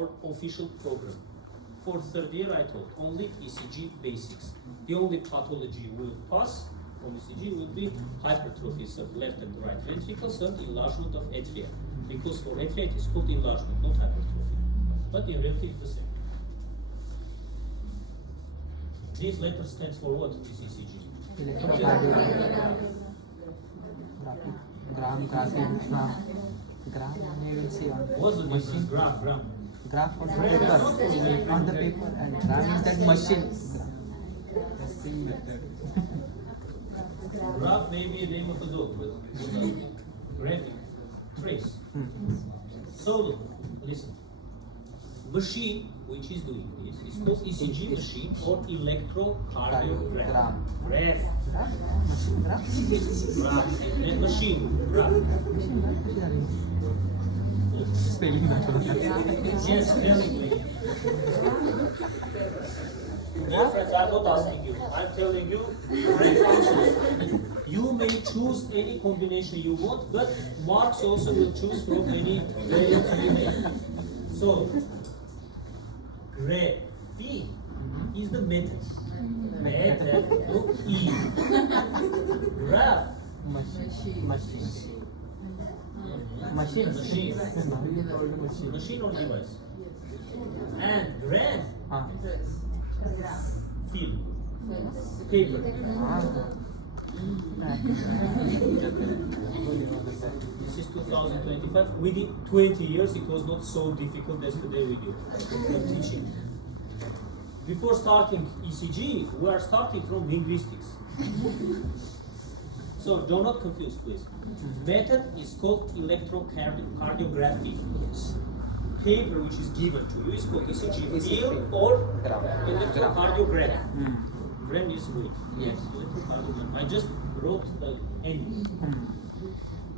our official program. For third year, I told only ECG basics. The only pathology we'll pass on ECG will be hypertrophies of left and right ventricles and enlargement of atria. Because for atria it is called enlargement, not hypertrophy. But in reality it's the same. These letters stands for what? This ECG. What's the difference? Gram. Graph on the paper and gram is that machine. Graph may be a name of a dog, but graphic, trace. So, listen. Machine which is doing this is called ECG machine or electrocardiogram. Graph. And machine. Graph. Spelling that. Yes, spelling. Dear friends, I'm not asking you. I'm telling you, brain functions. You may choose any combination you want, but Marx also will choose from any variants we make. So, graphy is the method. Method, not E. Graph. Machine or device. And gram. Film. Paper. This is 2025. Within 20 years, it was not so difficult as today we do. We're teaching. Before starting ECG, we are starting from linguistics. So do not confuse, please. Method is called electrocardiography. Paper which is given to you is called ECG film or electrocardiogram. Gram is weight. Yes, electrocardiogram. I just wrote N.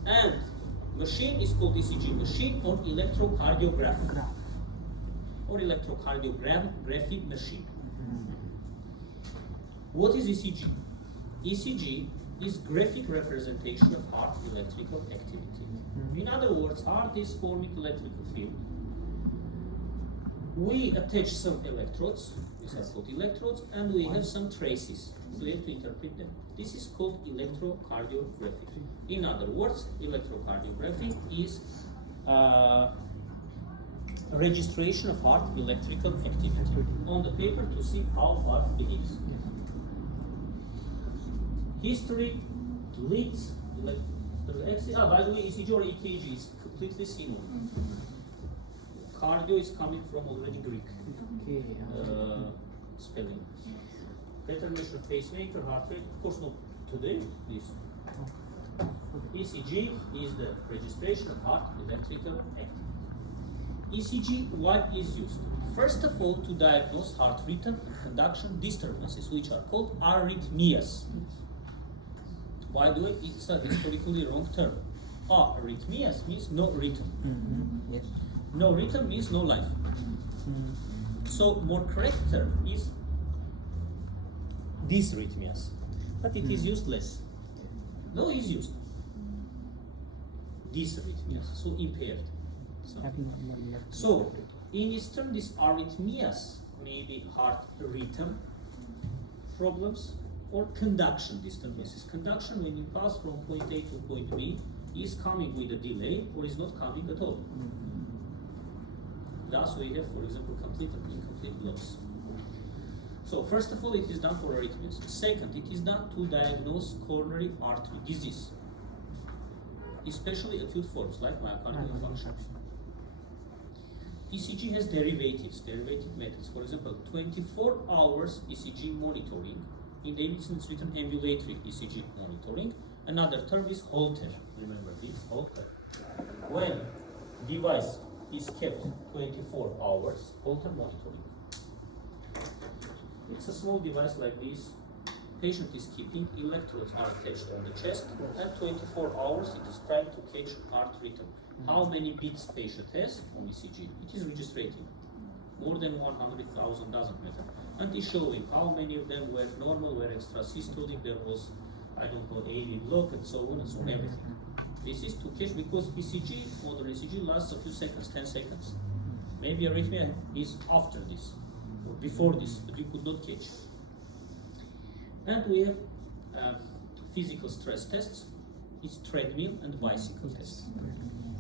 And machine is called ECG machine or electrocardiograph or electrocardiography machine. What is ECG? ECG is graphic representation of heart electrical activity. In other words, heart is forming electrical field. We attach some electrodes, these are called electrodes, and we have some traces. So we have to interpret them. This is called electrocardiography. In other words, electrocardiography is registration of heart electrical activity on the paper to see how heart behaves. History leads by the way, ECG or EKG is completely similar. Cardio is coming from already Greek spelling. Better measure pacemaker, heart rate, of course not today, this. ECG is the registration of heart electrical activity. ECG, why is used? First of all, to diagnose heart rhythm and conduction disturbances, which are called arrhythmias. By the way, it's a historically wrong term. Arrhythmias means no rhythm. Yes. No rhythm means no life. So, more correct term is dysrhythmias. But it is used less. No, is used. Dysrhythmias, so impaired. So, in Eastern, these arrhythmias may be heart rhythm problems or conduction disturbances. Conduction, when you pass from point A to point B, is coming with a delay or is not coming at all. Thus, we have, for example, complete and incomplete blocks. So, first of all, it is done for arrhythmias. Second, it is done to diagnose coronary artery disease, especially acute forms like myocardial infarction. ECG has derivative methods. For example, 24 hours ECG monitoring. In the medicine, it's written ambulatory ECG monitoring. Another term is Holter. Remember this, Holter. When device is kept 24 hours, Holter monitoring. It's a small device like this. Patient is keeping, electrodes are attached on the chest, and 24 hours it is trying to catch heart rhythm. How many beats patient has on ECG? It is registering. More than 100,000 doesn't matter. And is showing how many of them were normal, were extrasystolic, there was, I don't know, AV block, and so on and so on, everything. This is to catch because ECG, modern ECG lasts a few seconds, 10 seconds. Maybe arrhythmia is after this or before this, but you could not catch. And we have physical stress tests. It's treadmill and bicycle tests.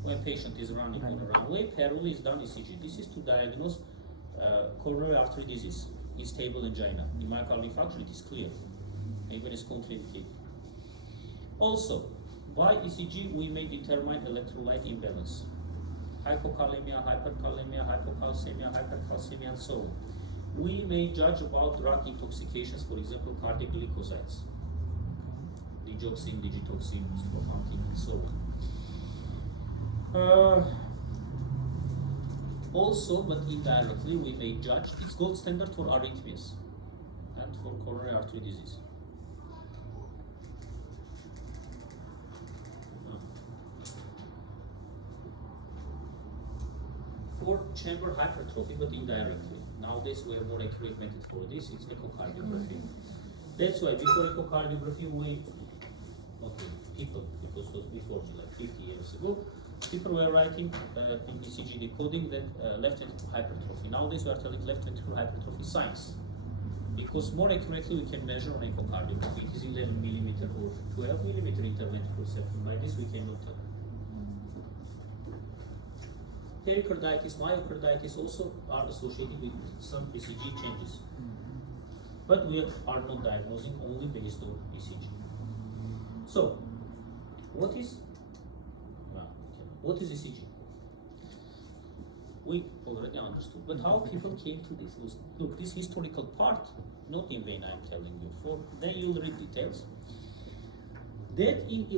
When patient is running on a runway, parallel is done ECG. This is to diagnose coronary artery disease, instable angina. In myocardial infarction, it is clear, even it's contraindicated. Also, by ECG, we may determine electrolyte imbalance. Hypokalemia, hyperkalemia, hypocalcemia, hypercalcemia, and so on. We may judge about drug intoxications, for example, cardiac glycosides, digoxin, digitoxin, sulfampicin, and so on. Also, but indirectly, we may judge, it's gold standard for arrhythmias and for coronary artery disease. For chamber hypertrophy, but indirectly. Nowadays, we have more accurate method for this, it's echocardiography. That's why before echocardiography, people, because it was before, like 50 years ago, people were writing in ECG decoding that left ventricular hypertrophy. Nowadays we are telling left ventricular hypertrophy science, because more accurately we can measure on echocardiography. It is 11 millimeter or 12 millimeter interventricular septum. By this we cannot tell. Pericarditis, myocarditis also are associated with some ECG changes, but we are not diagnosing only based on ECG. So, what is ECG? We already understood, but how people came to this? Look, this historical part, not in vain I'm telling you, for then you'll read details. That in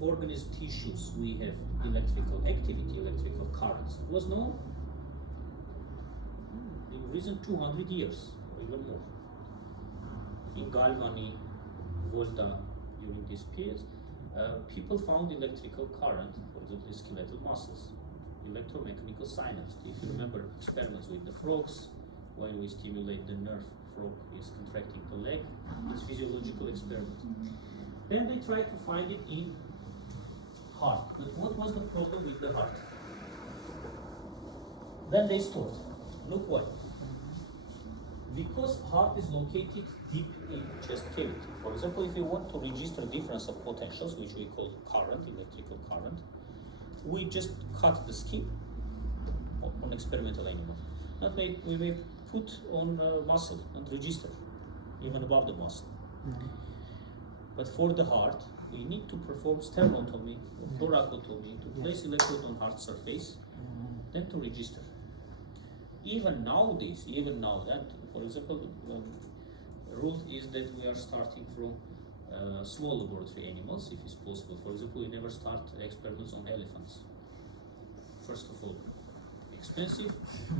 organism tissues we have electrical activity, electrical currents, was known in recent 200 years or even more. In Galvani, Volta, during these periods, people found electrical current, for example, in skeletal muscles, electromechanical synapse. If you remember experiments with the frogs, when we stimulate the nerve, frog is contracting the leg, it's physiological experiment. Then they tried to find it in heart. But what was the problem with the heart? Then they stopped. Look why. Because heart is located deep in chest cavity. For example, if you want to register difference of potentials, which we call current, electrical current, we just cut the skin on experimental animal. That way we may put on muscle and register, even above the muscle. But for the heart, we need to perform sternotomy or thoracotomy to place electrode on heart surface, then to register. Even nowadays, for example, the rule is that we are starting from small laboratory animals, if it's possible. For example, we never start experiments on elephants. First of all, expensive.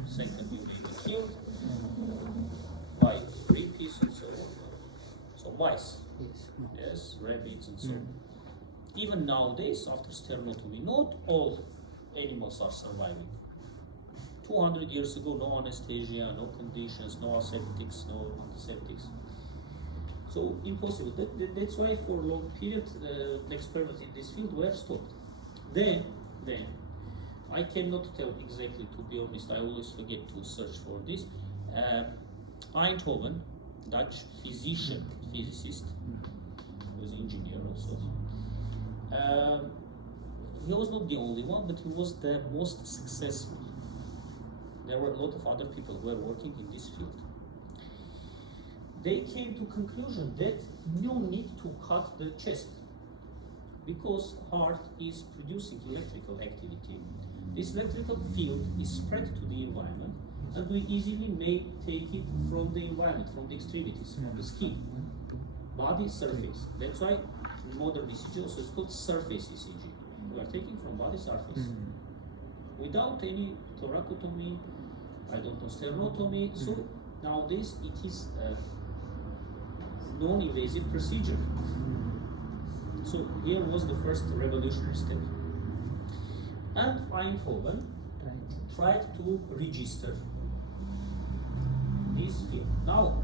Second, you may be killed by rapies and so on. So mice, yes, rabbits and so on. Even nowadays, after sternotomy, not all animals are surviving. 200 years ago, no anesthesia, no conditions, no aseptics, no antiseptics. So impossible. That's why for a long period, the experiments in this field were stopped. Then, I cannot tell exactly, to be honest, I always forget to search for this. Eindhoven, Dutch physicist, was an engineer also. He was not the only one, but he was the most successful. There were a lot of other people who were working in this field. They came to conclusion that no need to cut the chest because heart is producing electrical activity. This electrical field is spread to the environment, and we easily may take it from the environment, from the extremities, from the skin, body surface. That's why modern ECG also is called surface ECG. We are taking from body surface without any thoracotomy, I don't know, sternotomy. So nowadays it is a non-invasive procedure. So here was the first revolutionary step. And Eindhoven tried to register this field. Now,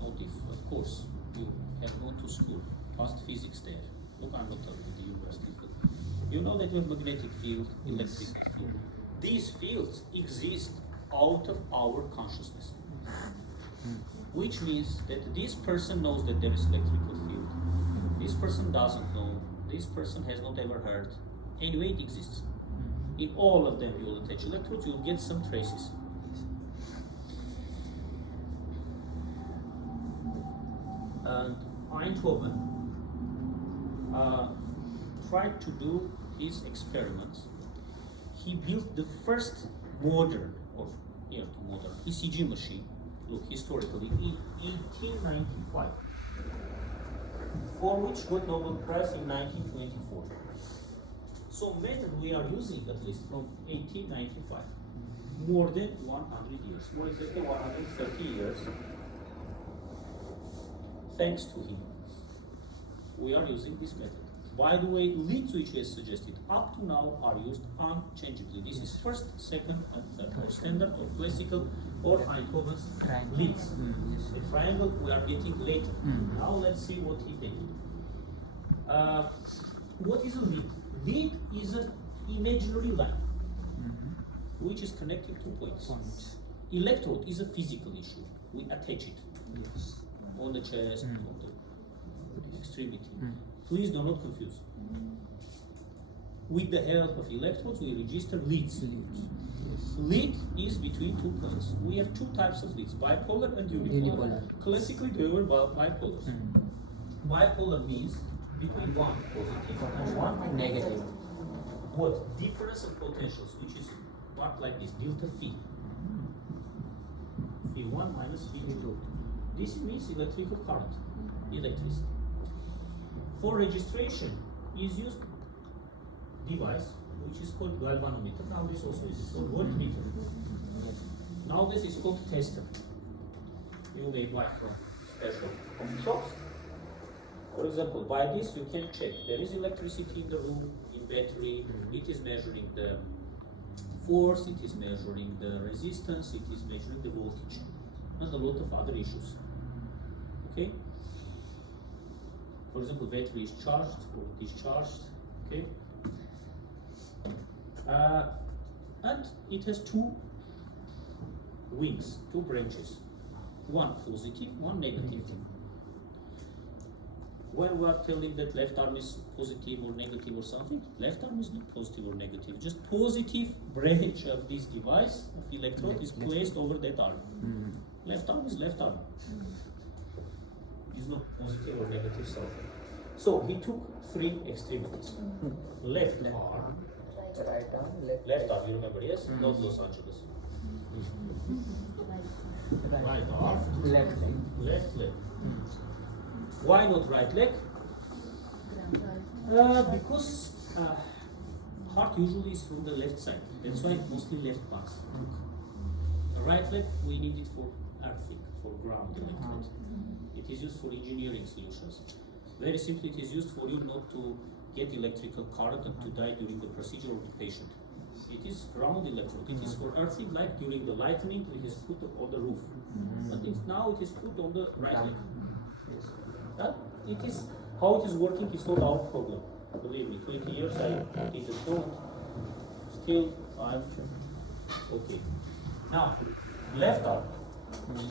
of course, you have gone to school, passed physics there. Look, I'm not talking the university field. You know that we have magnetic field, electric field. These fields exist out of our consciousness. Which means that this person knows that there is electrical field. This person doesn't know. This person has not ever heard. Anyway, it exists. In all of them, you will attach electrodes, you will get some traces. And Eindhoven tried to do his experiments. He built the first modern, or near to modern, ECG machine. Look, historically, in 1895, for which got Nobel Prize in 1924. So method we are using at least from 1895, more than 100 years, more exactly 130 years. Thanks to him, we are using this method. By the way, leads which he has suggested up to now are used unchangeably. This is first, second, and third standard or classical or Eindhoven's leads. The triangle we are getting later. Now let's see what he did. What is a lead? Lead is an imaginary line which is connecting two points. Electrode is a physical issue. We attach it on the chest, on the extremity. Please do not confuse. With the help of electrodes, we register leads. Lead is between two points. We have two types of leads, bipolar and unipolar. Classically, they were bipolar. Bipolar means between one positive and one negative. What? Difference of potentials, which is marked like this, delta phi. Phi1 minus Phi2. This means electrical current, electricity. For registration is used device which is called galvanometer. Now this also is called voltmeter. Now this is called tester. You may buy from special shops. For example, by this you can check there is electricity in the room, in battery. It is measuring the force, it is measuring the resistance, it is measuring the voltage, and a lot of other issues. Okay. For example, battery is charged or discharged. Okay. And it has two wings, two branches, one positive, one negative. When we are telling that left arm is positive or negative or something, left arm is not positive or negative. Just positive branch of this device of electrode is placed over that arm. Left arm is left arm. It's not positive or negative something. So he took three extremities. Left arm, Right arm, left arm, you remember, yes? Not Los Angeles. Right arm, left leg. left leg. Why not right leg? Because heart usually is from the left side. That's why mostly left pass. Right leg, we need it for earthing, for ground electrode. It is used for engineering solutions. Very simply, it is used for you not to get electrical current and to die during the procedure of the patient. It is ground electrode. It is for earthing, like during the lightning, it is put on the roof. But now it is put on the right leg. It is how it is working is not our problem. Believe me, 20 years I in the field, still I'm okay. Now, left arm,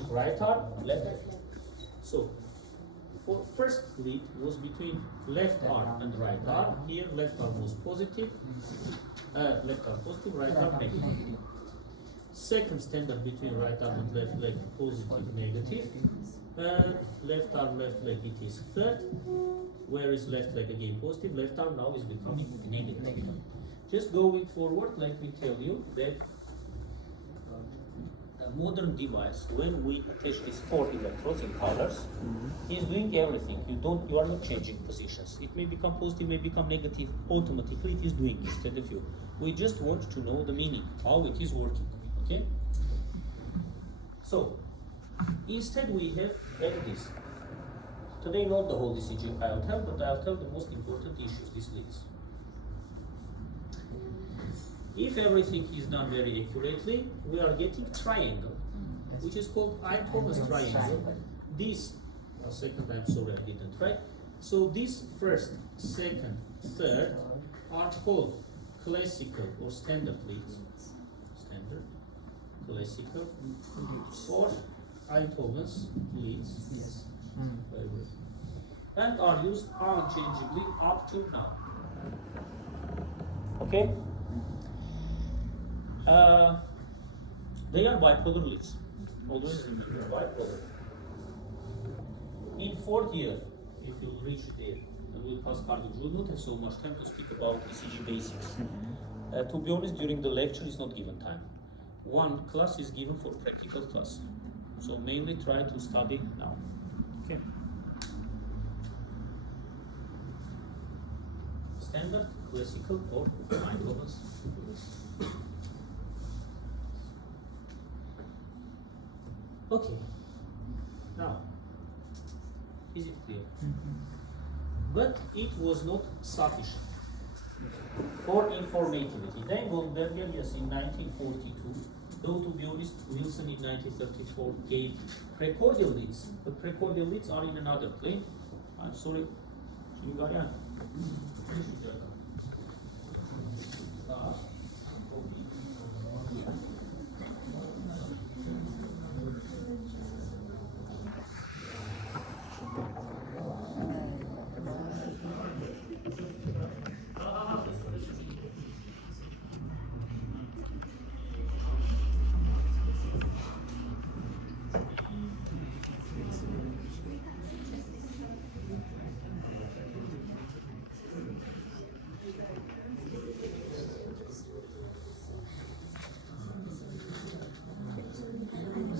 right arm, left arm. So, for first lead was between left arm and right arm. Here, left arm was positive, left arm positive, right arm negative. Second standard between right arm and left leg, positive, negative. Left arm, left leg, it is third. Where is left leg again positive? Left arm now is becoming negative. Just going forward, let me tell you that a modern device, when we attach these four electrodes in colors, is doing everything. You are not changing positions. It may become positive, may become negative. Automatically, it is doing instead of you. We just want to know the meaning, how it is working. Okay. So, instead we have this. Today not the whole ECG I'll tell, but I'll tell the most important issues this leads. If everything is done very accurately, we are getting triangle, which is called Eindhoven's triangle. This, second, I'm sorry I didn't write. So this first, second, third are called classical or standard leads. Standard, classical, or high-tolerance leads. Yes. Very good. And are used unchangeably up to now. Okay? They are bipolar leads. Always remember bipolar. In fourth year, if you reach there, and we'll pass cardiology, we will not have so much time to speak about ECG basics. To be honest, during the lecture is not given time. One class is given for practical class. So mainly try to study now. Okay. Standard, classical, or high-tolerance. Okay. Now, is it clear? But it was not sufficient for informativity. Then Goldberger, yes, in 1942, though to be honest, Wilson in 1934 gave precordial leads. But precordial leads are in another plane. I'm sorry. Bulgarian.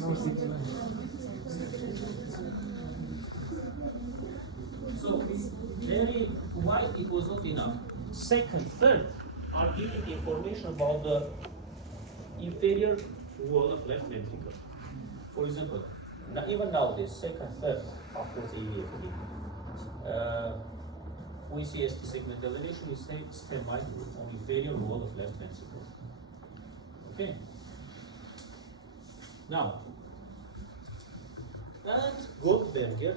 No signal. So, very why it was not enough. Second, third are giving information about the inferior wall of left ventricle. For example, even nowadays, second, third, of course, we see ST segment elevation, we say stem height on inferior wall of left ventricle. Okay. Now, and Goldberger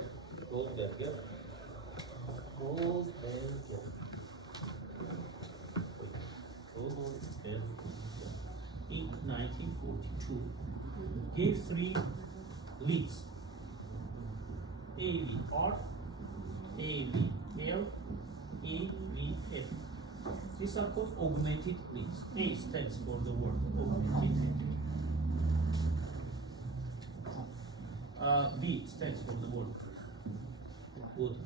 in 1942 gave three leads: AVR, AVL, AVF. These are called augmented leads. A stands for the word augmented. V stands for the word wood.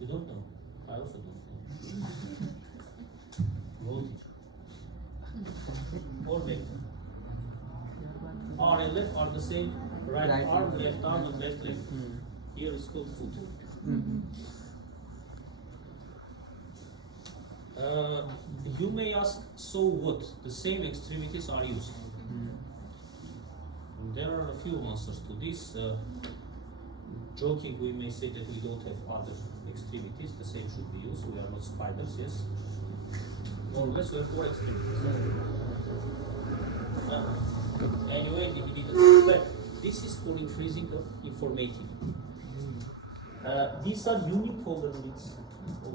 You don't know? I also don't know. Voltage. Or vector. R and left are the same. Right arm, left arm, and left leg. Here is called foot. You may ask, so what? The same extremities are used. There are a few answers to this. Joking, we may say that we don't have other extremities. The same should be used. We are not spiders, yes. More or less, we have four extremities. Anyway, he didn't. But this is for increasing of informativity. These are unipolar leads.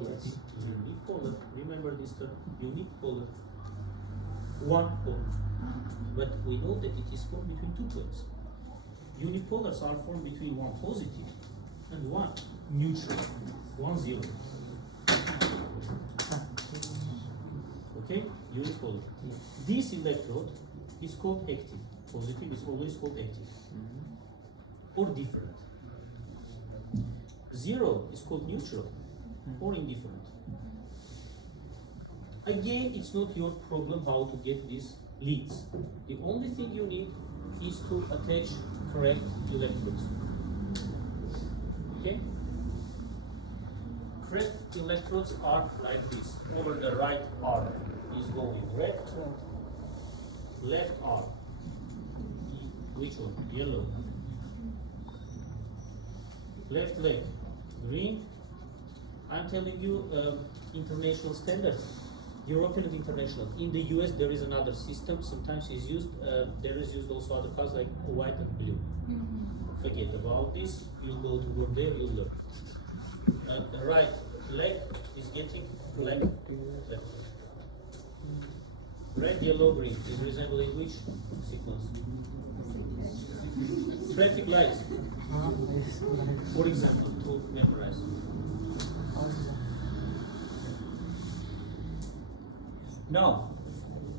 Yes. Unipolar. Remember this term? Unipolar. One pole. But we know that it is formed between two plates. Unipolars are formed between one positive and one neutral, 1, 0. Okay, unipolar. This electrode is called active. Positive is always called active. Or different. 0 is called neutral or indifferent. Again, it's not your problem how to get these leads. The only thing you need is to attach correct electrodes. Okay? Correct electrodes are like this. Over the right arm is going red, left arm. Which one? Yellow. Left leg, green. I'm telling you international standards. European and international. In the US, there is another system. Sometimes is used. There is used also other colors like white and blue. Forget about this. You'll go to work there. You'll learn. The right leg is getting black, left. Red, yellow, green is resembling which sequence? Traffic lights, Yes. for example, to memorize. Now,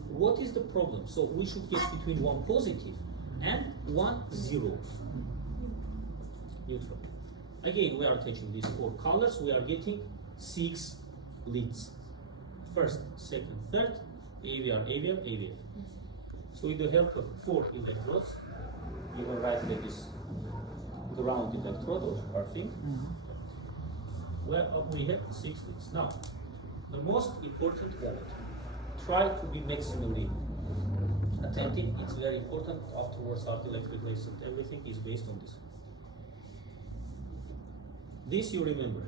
what is the problem? So we should get between one positive and one zero. Neutral. Again, we are attaching these four colors. We are getting 6 leads. First, second, third, AVR, AVR, AVR. So with the help of 4 electrodes, you will write that this ground electrode or earthing, where we have 6 leads. Now, the most important point, try to be maximally attentive. It's very important. Afterwards, our electric lesson, everything is based on this. This you remember.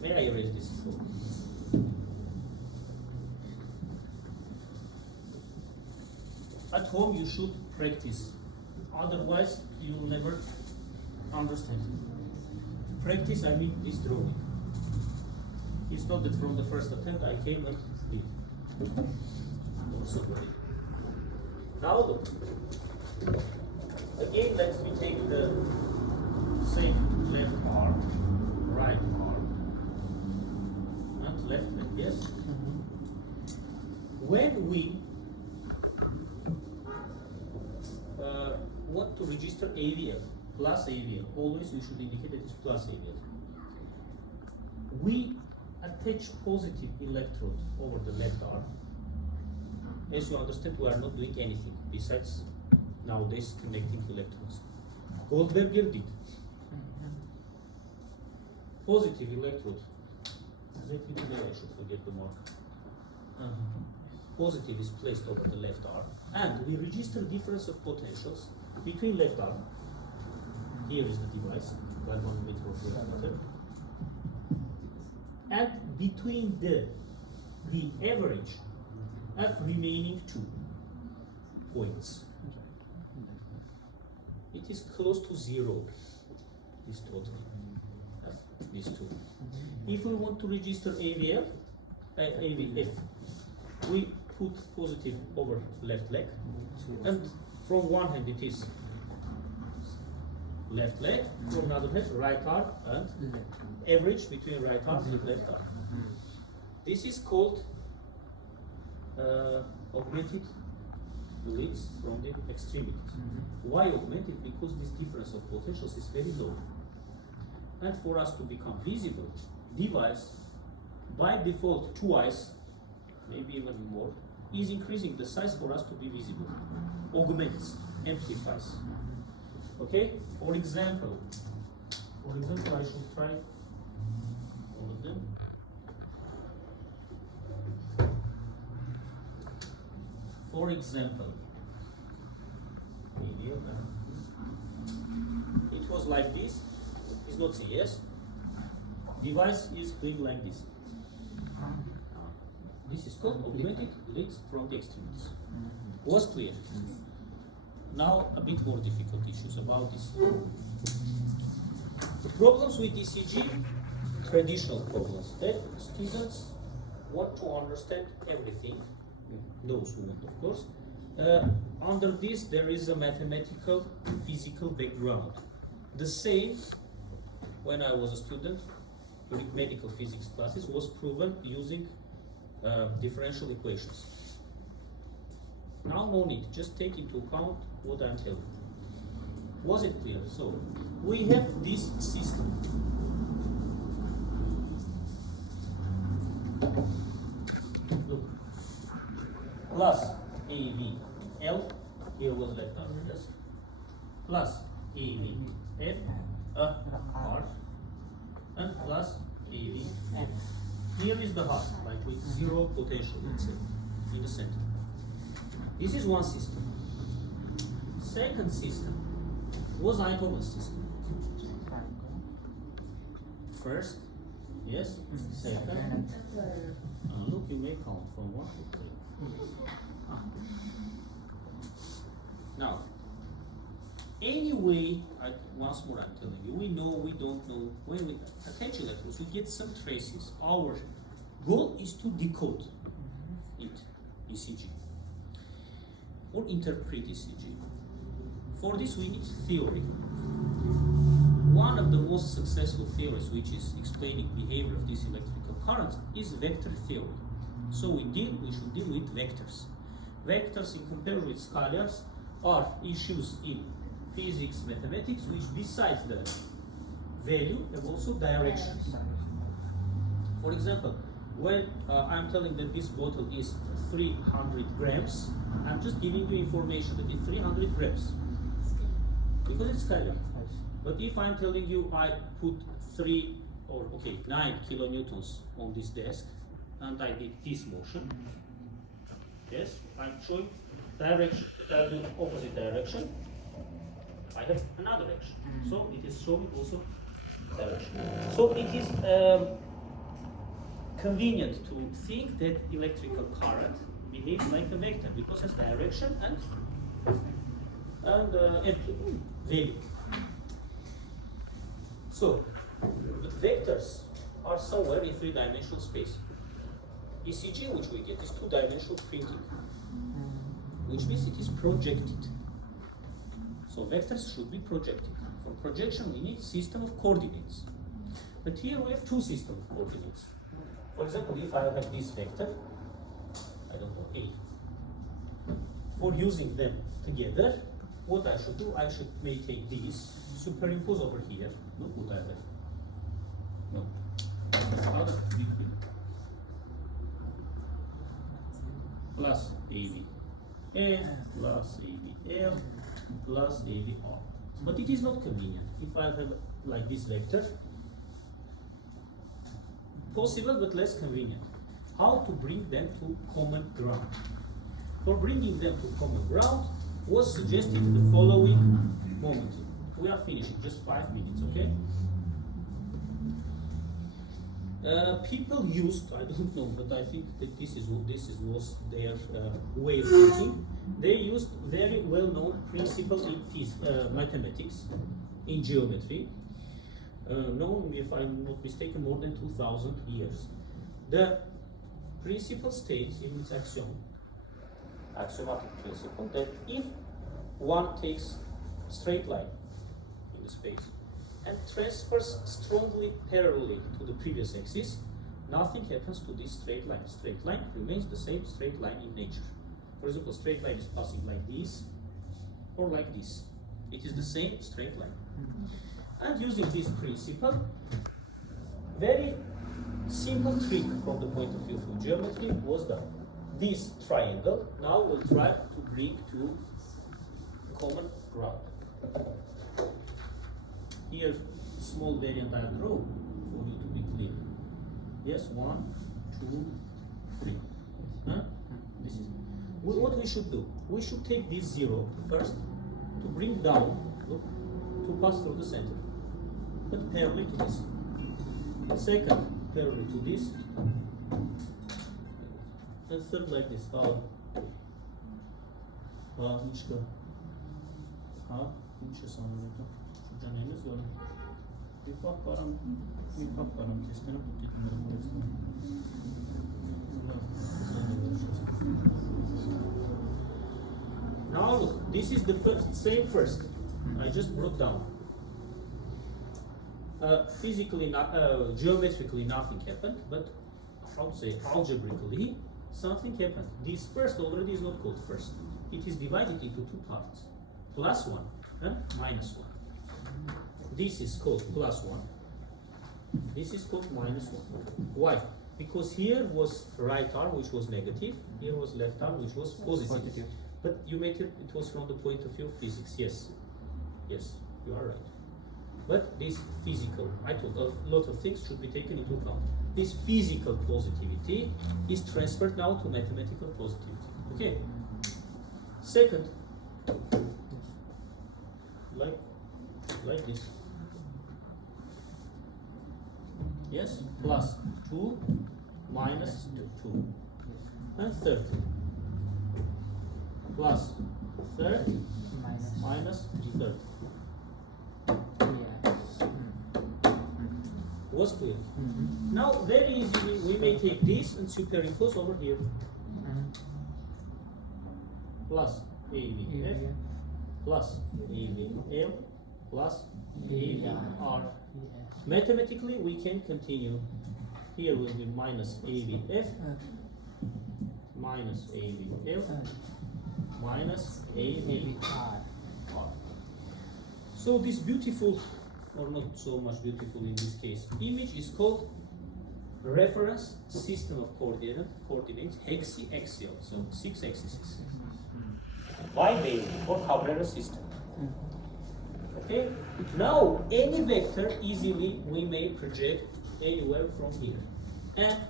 May I erase this? At home you should practice. Otherwise you will never understand. Practice, I mean this drawing. It's not that from the first attempt I came and did. I'm also ready. Now look. Again, let me take the same left arm, right arm, and left leg, yes? When we want to register AVL, plus AVL, always we should indicate that it's plus AVL. We attach positive electrode over the left arm. As you understand, we are not doing anything besides nowadays connecting electrodes. Goldberger did. Positive electrode. Exactly today I should forget the mark. Positive is placed over the left arm, and we register difference of potentials between left arm. Here is the device, 1 meter of diameter, and between the average of remaining 2 points. It is close to 0. This total. These 2. If we want to register AVL, AVF, we put positive over left leg, and from one hand it is left leg, from another hand right arm, and average between right arm and left arm. This is called augmented leads from the extremities. Why augmented? Because this difference of potentials is very low. And for us to become visible, device by default twice, maybe even more, is increasing the size for us to be visible. Augments, amplifies. Okay? For example, I should try all of them. For example, it was like this. It's not CS. Device is doing like this. This is called augmented leads from the extremities. Was clear? Now a bit more difficult issues about this. The problems with ECG, traditional problems, that students want to understand everything, those who want, of course. Under this there is a mathematical, physical background. The same when I was a student during medical physics classes was proven using differential equations. Now no need, just take into account what I'm telling you. Was it clear? So we have this system. Look, plus AVL, here was left arm, yes? Plus AVF, R, and plus AVF. Here is the heart, like with 0 potential, let's say, in the center. This is one system. Second system was Einthoven's system. First, yes, second. Look, you may count from 1 to 3. Now, anyway, once more I'm telling you, we know, we don't know. When we attach electrodes, we get some traces. Our goal is to decode it, ECG, or interpret ECG. For this we need theory. One of the most successful theories which is explaining behavior of these electrical currents is vector theory. So we should deal with vectors. Vectors in comparison with scalars are issues in physics, mathematics, which besides the value have also directions. For example, when I'm telling that this bottle is 300 grams, I'm just giving you information that it's 300 grams because it's scalar. But if I'm telling you I put 9 kilonewtons on this desk and I did this motion, yes, I'm showing direction, I do opposite direction, I have another action. So it is showing also direction. So it is convenient to think that electrical current behaves like a vector because it has direction and value. So, the vectors are somewhere in three-dimensional space. ECG, which we get, is two-dimensional printing, which means it is projected. So vectors should be projected. For projection, we need system of coordinates. But here we have two systems of coordinates. For example, if I have this vector, I don't know, A. For using them together, what I should do, I may take this, superimpose over here, no, whatever. No. Plus AB. L plus AB. L plus AB R. But it is not convenient. If I have like this vector, possible but less convenient. How to bring them to common ground? For bringing them to common ground was suggested the following moment. We are finishing, just 5 minutes, okay? People used, I don't know, but I think that this was their way of thinking. They used very well-known principle in mathematics, in geometry, known, if I'm not mistaken, more than 2,000 years. The principle states in its axiomatic principle, that if one takes straight line in the space and transfers strongly parallelly to the previous axis, nothing happens to this straight line. Straight line remains the same straight line in nature. For example, straight line is passing like this or like this. It is the same straight line. And using this principle, very simple trick from the point of view of geometry was done. This triangle now will try to bring to common ground. Here, small variant I draw for you to be clear. Yes, 1, 2, 3. Huh? This is what we should do. We should take this 0 first to bring down, look, to pass through the center, but parallel to this. Second, parallel to this, and third like this. Now look, this is the same first. I just brought down. Physically, geometrically, nothing happened, but how to say, algebraically, something happened. This first already is not called first. It is divided into two parts, +1 and -1. This is called +1. This is called -1. Why? Because here was right arm, which was negative. Here was left arm, which was positive. But you made it was from the point of view of physics. Yes, yes, you are right. But this physical, I thought a lot of things should be taken into account. This physical positivity is transferred now to mathematical positivity. Okay. Second, like this. Yes, +2 -2. And third, +3 -3. Was clear? Now, very easily, we may take this and superimpose over here. Plus AVF plus AVL plus AVR. Mathematically, we can continue. Here will be minus AVF minus AVL minus AVR. So this beautiful, or not so much beautiful in this case, image is called reference system of coordinates hexaxial, so 6 axes. Y-Bailey or Cabrera system. Okay, now any vector easily we may project anywhere from here, and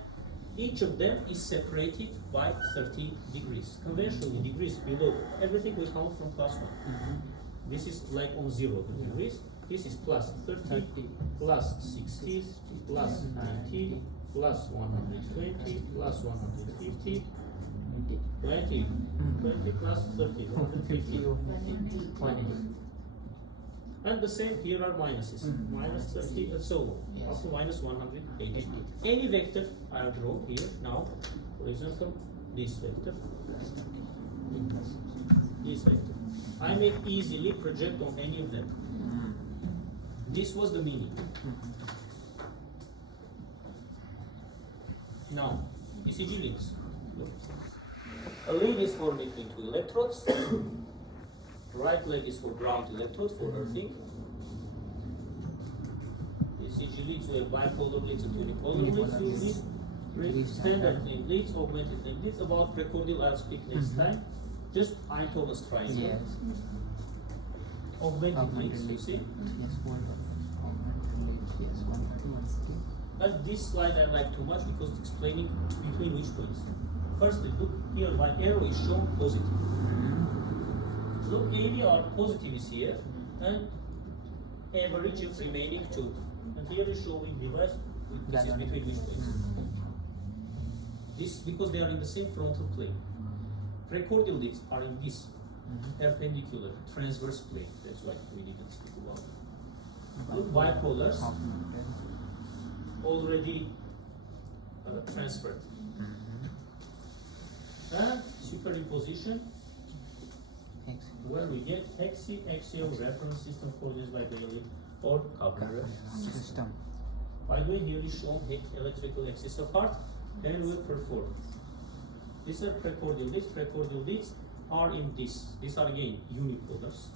each of them is separated by 30 degrees. Conventionally, degrees below everything we count from +1. This is like on 0 degrees. This is plus 30, plus 60, plus 90, plus 120, plus 150, 20 plus 30, 150. And the same here are minuses, minus 30 and so on, up to minus 180. Any vector I'll draw here now, for example, this vector, I may easily project on any of them. This was the meaning. Now, ECG leads. Look. A lead is for making 2 electrodes. Right leg is for ground electrode for earthing. ECG leads, we have bipolar leads and unipolar leads. You need standard name leads, augmented name leads. About precordial, I'll speak next time. Just Einthoven's triangle. Yes. Augmented leads, you see? Yes, augmented leads. Yes, 130. And this slide I like too much because it's explaining between which points. Firstly, look here, my arrow is shown positive. Look, AVR positive is here, and average of remaining 2. And here is showing device, this is between which points. This because they are in the same frontal plane. Precordial leads are in this perpendicular, transverse plane. That's why we didn't speak about it. Look, bipolars already transferred. And superimposition, where we get hexaxial reference system coordinates by Bailey or Cabrera system. By the way, here is shown electrical axis of heart, and we perform. These are precordial leads. Precordial leads are in this. These are again unipolars.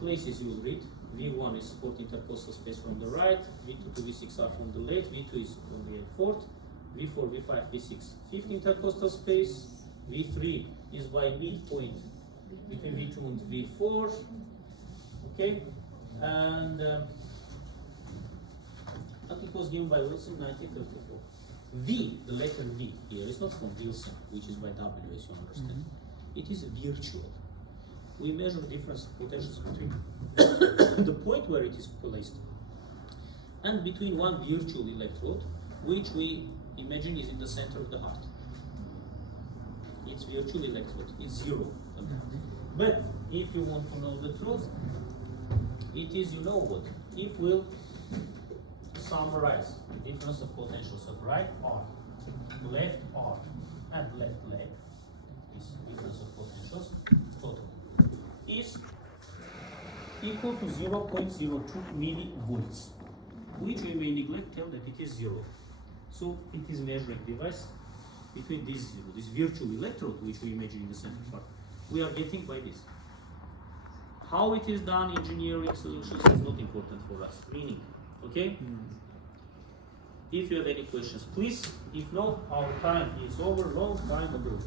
Places you will read. V1 is 4th intercostal space from the right, V2 to V6 are from the left, V2 is from the 4th, V4, V5, V6, 5th intercostal space, V3 is by midpoint between V2 and V4, okay, and it was given by Wilson 1934. V, the letter V here is not from Wilson, which is by W, as you understand. It is virtual. We measure the difference of potentials between the point where it is placed and between one virtual electrode, which we imagine is in the center of the heart. It's virtual electrode, it's 0. But if you want to know the truth, it is, you know what, if we'll summarize the difference of potentials of right arm, left arm, and left leg, this difference of potentials, total, is equal to 0.02 millivolts, which we may neglect, tell that it is 0. So it is measuring device between this 0, this virtual electrode, which we imagine in the center part. We are getting by this. How it is done, engineering solutions is not important for us. Meaning, okay? If you have any questions, please. If not, our time is over, long time ago.